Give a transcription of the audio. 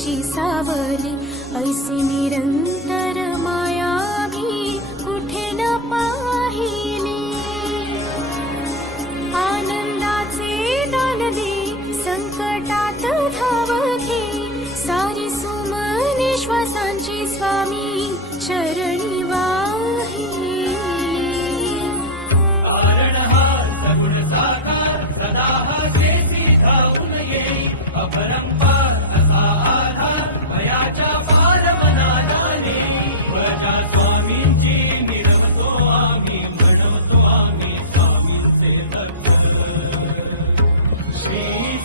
स्वामींची सावली, ऐसी निरंतर माया मी कुठे न पाहिली. आनंदाचे दान दे, संकटात धाव घे, सारी सुमने श्वासांची स्वामी चरणी वाहिली. अपरंपार असा आधार भयाच्या पार मना जाणे. वजा स्वामींची मिळवतो आम्ही, म्हणवतो आम्ही स्वामींचे सत्य. श्री